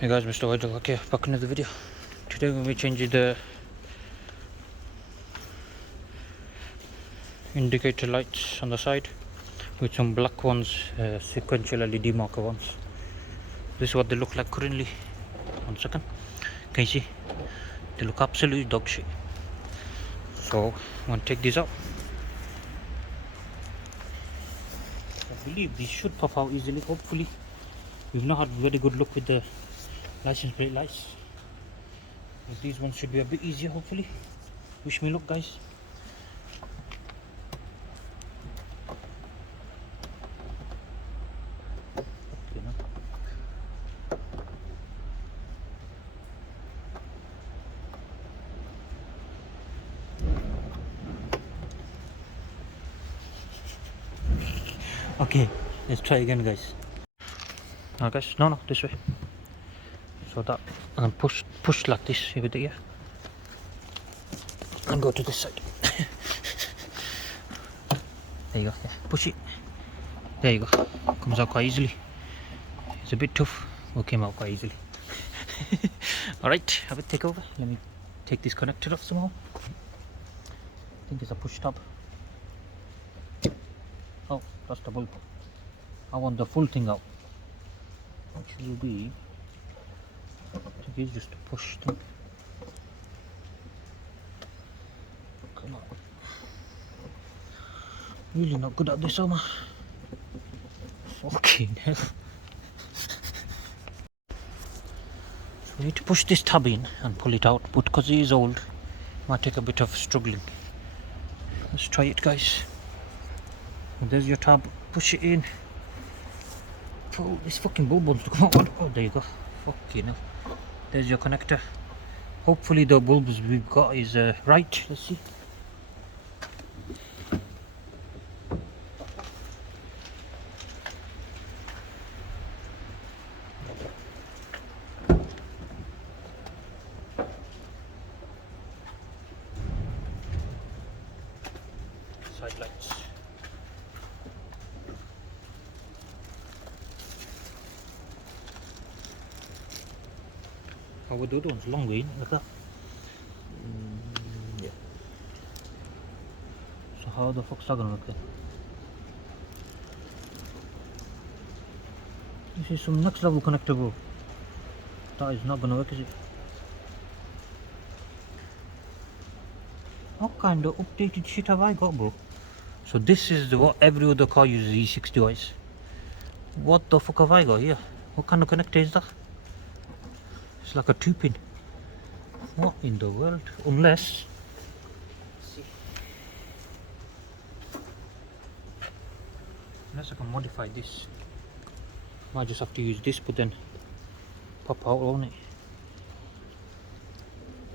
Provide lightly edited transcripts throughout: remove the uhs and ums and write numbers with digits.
Hey guys, MrWaheedulHaque here, back in another video. Today we're going to be changing the indicator lights on the side with some black ones, sequential LED marker ones. This is what they look like currently. 1 second. Can you see? They look absolutely dog shit. So I'm going to take these out. I believe these should pop out easily, hopefully. We've not had very good luck with the license plate lights. But these ones should be a bit easier, hopefully. Wish me luck, guys. Okay, let's try again, guys. Now guys, no, this way. So that, and push like this with the ear. And go to this side. There you go, yeah. Push it. There you go. Comes out quite easily. It's a bit tough, but came out quite easily. Alright, have it take over. Let me take this connector off somehow. I think it's a push tab. Oh, that's the bulb. I want the full thing out. Which will be, I think it's just a push thing. Come on. Really not good at this, am I? Fucking hell. So we need to push this tab in and pull it out, but because it is old, it might take a bit of struggling. Let's try it, guys. And there's your tab. Push it in. Pull this fucking bulb wants to come out. Oh, there you go. Fucking hell. There's your connector. Hopefully the bulbs we've got is right. Let's see. Side lights. How would the other ones? Long way, like that. Yeah. So how the fuck's that gonna look then? This is some next level connector, bro. That is not gonna work, is it? What kind of updated shit have I got, bro? So this is what every other car uses E60 wise. What the fuck have I got here? What kind of connector is that? It's like a 2-pin. What in the world? Unless, I can modify this. Might just have to use this, but then pop out on it.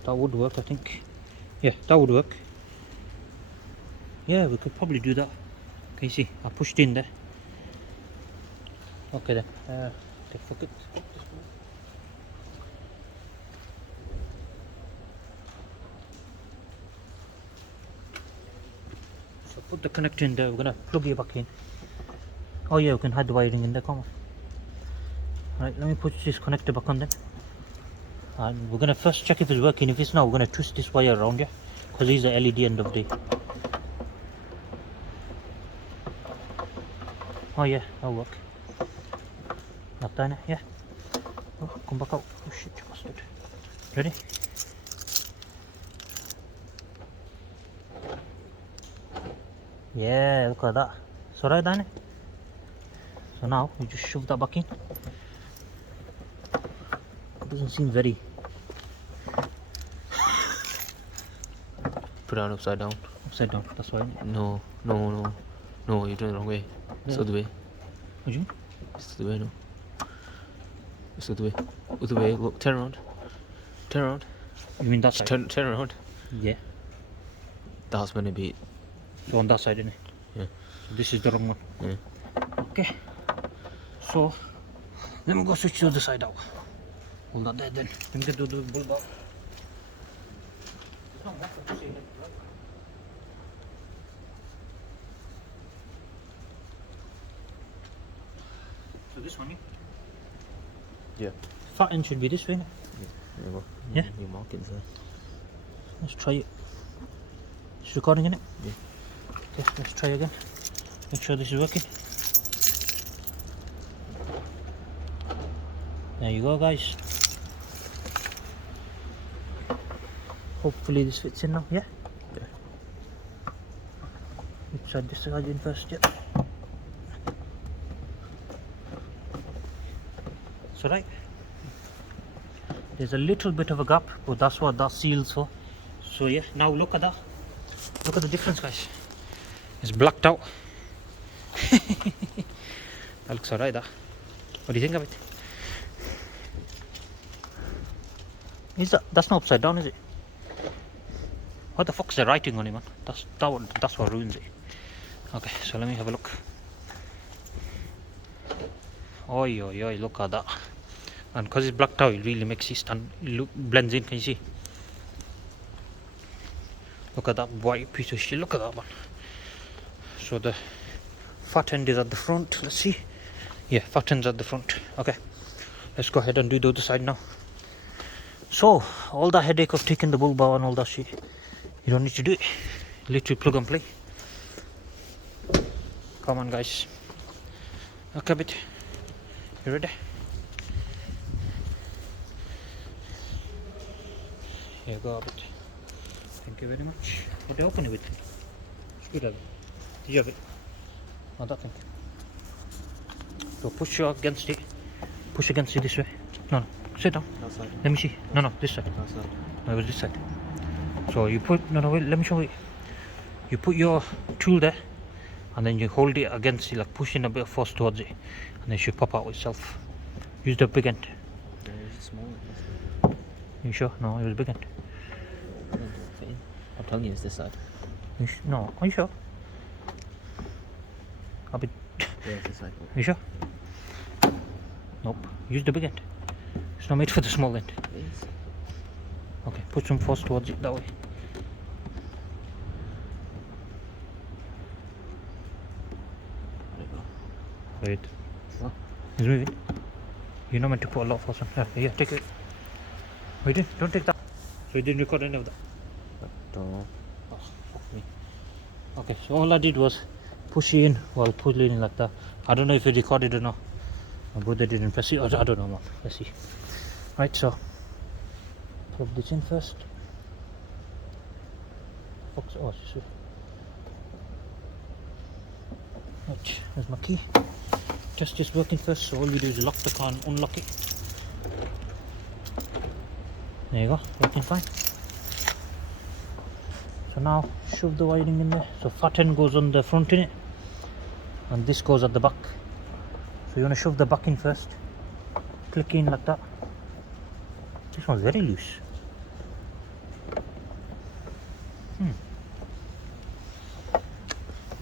That would work, I think. Yeah, that would work. Yeah, we could probably do that. Can you see? I pushed in there. Okay then. Okay, fuck it. So put the connector in there. We're gonna plug it back in. Oh yeah, we can hide the wiring in there. Come on. Alright, let me put this connector back on then. And we're gonna first check if it's working. If it's not, we're gonna twist this wire around here, because these are LED end of day. Oh yeah, that'll work. Not done it, yeah. Oh, come back out. Oh shit, you bastard. Ready? Yeah, look at that. So right, done it. So now we just shove that back in. It doesn't seem very. Put it on upside down. Upside down, that's why. No, you're doing it the wrong way. It's the other way. What do you mean? It's the other way, no. It's the other way. Other way, look, turn around. Turn around. You mean that side? Turn around. Yeah. That's meant to be. So on that side, isn't it? Yeah. So this is the wrong one. Yeah. Okay. So let me go switch to the other side out. Hold that there then. Let me get the bulb out. There's not much to see in it, right? So this one, Yeah. fat end should be this way, innit? Yeah, well, Yeah? Your markings there. Let's try it. It's recording, innit? Yeah. Okay, let's try again. Make sure this is working. There you go, guys. Hopefully this fits in now, yeah? Yeah. Let's try this side in first, yeah. So right, there's a little bit of a gap, but that's what that seals for. So yeah, now look at that. Look at the difference, guys. It's blacked out. That looks alright, that. What do you think of it? That's not upside down, is it? What the fuck's the writing on it, man? That's what ruins it. Okay, so let me have a look. Oi, oi, oi, look at that. And because it's blacked out, it really makes it stand, blends in, can you see? Look at that white piece of shit, look at that, man. So the fat end is at the front, let's see. Yeah, fat end's at the front. Okay, let's go ahead and do the other side now. So, all that headache of taking the bull bar and all that shit, you don't need to do it. Literally plug and play. Come on, guys. Okay, bit. You ready? Here you go, bit. Thank you very much. What do you open it with? Screwdriver. Did you have it? Oh, that thing. So push against it. Push against it this way. No, sit down. Outside. Let me see. No, this side. Outside. No, it was this side. So you put, wait, let me show you. You put your tool there, and then you hold it against it, like pushing a bit of force towards it, and then it should pop out itself. Use the big end. Yeah, it's small. You sure? No, it was big end. I'm telling you, it's this side. No, are you sure? I'll be. Yeah, it's this side. You sure? Nope. Use the big end. It's not made for the small end. Please. Okay, put some force towards it that way. There you go. Wait. What? It's moving. You're not meant to put a lot of force on. Yeah, take it. Wait, don't take that. So you didn't record any of that? Don't know. Oh, fuck me. Okay, so all I did was push it in while pulling in like that. I don't know if it recorded or not. My brother didn't press it, I don't know, man. Let's see. Right, so plug this in first. Fuck's, oh, it's just, right, there's my key. Test is working first, so all we do is lock the car and unlock it. There you go, working fine. So now shove the wiring in there. So fat end goes on the front in it, and this goes at the back. So you want to shove the back in first. Click in like that. This one's very loose.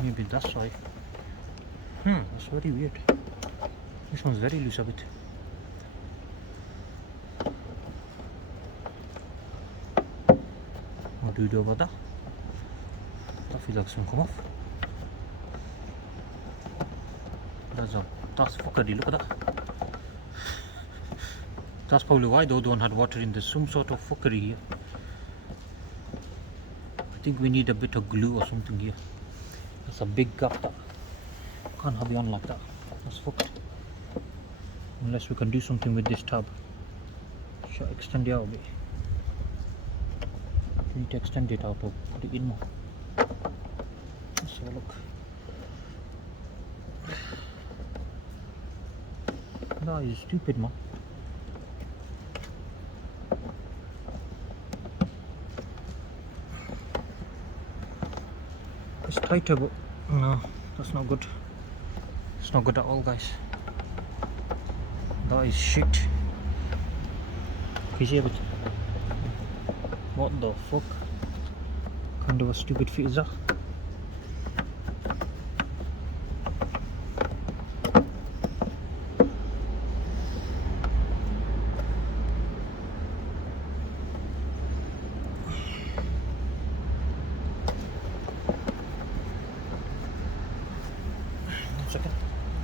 Maybe that's why. That's very weird. This one's very loose a bit. What do you do about that? That feels like it's gonna come off. That's fuckery, look at that. That's probably why the other one had water in. There's some sort of fuckery here. I think we need a bit of glue or something here. That's a big gap that can't have it on like that. That's fucked. Unless we can do something with this tab. Should I extend it out a bit? We need to extend it out or put it in more. Let's have a look. That is stupid, man. It's tighter, but no, that's not good. It's not good at all, guys. That is shit. Can you see it? What the fuck? Kind of a stupid fit is that?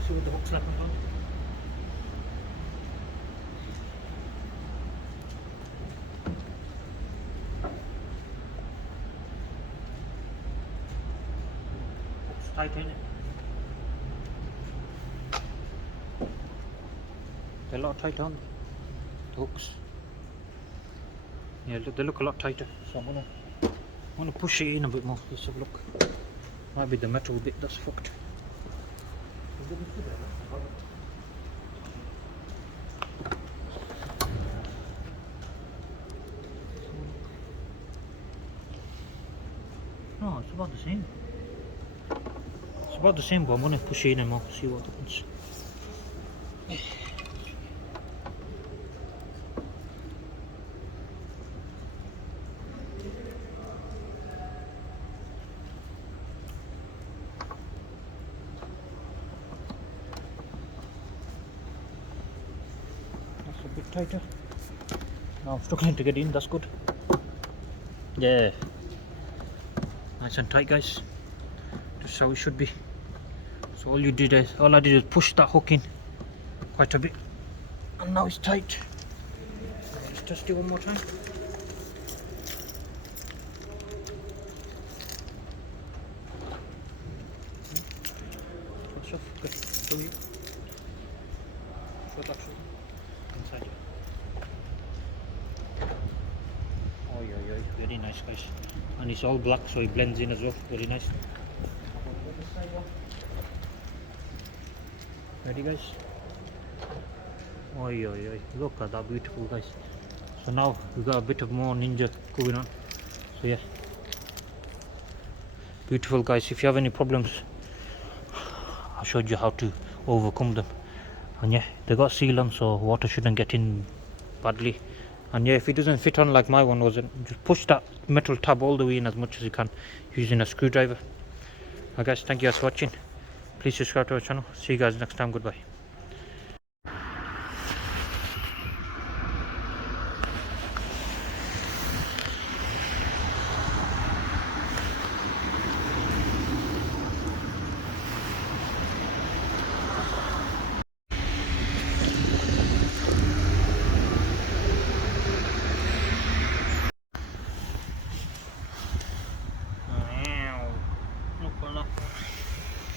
See what the hook's like on. tight, ain't it? They're a lot tighter, aren't they? The hooks. Yeah, they look a lot tighter. So I'm gonna push it in a bit more. Let's have a look. Might be the metal bit that's fucked. No, it's about the same. It's about the same, but I'm gonna push it in and more, see what happens. That's a bit tighter. Now I'm struggling to get in, that's good. Yeah. Nice and tight, guys. Just how it should be. So all I did is push that hook in quite a bit, and now it's tight. Just test it one more time. That's off. Okay, show you. Show that inside. Oh yeah, very nice, guys. And it's all black, so it blends in as well. Very nice. Ready, guys? Oh yeah, look at that, beautiful, guys. So now we got a bit of more ninja going on. So yeah, beautiful, guys. If you have any problems, I showed you how to overcome them. And yeah, they got seal on, so water shouldn't get in badly. And yeah, if it doesn't fit on like my one wasn't, just push that metal tab all the way in as much as you can using a screwdriver. Guys, thank you guys for watching. Please subscribe to our channel. See you guys next time. Goodbye.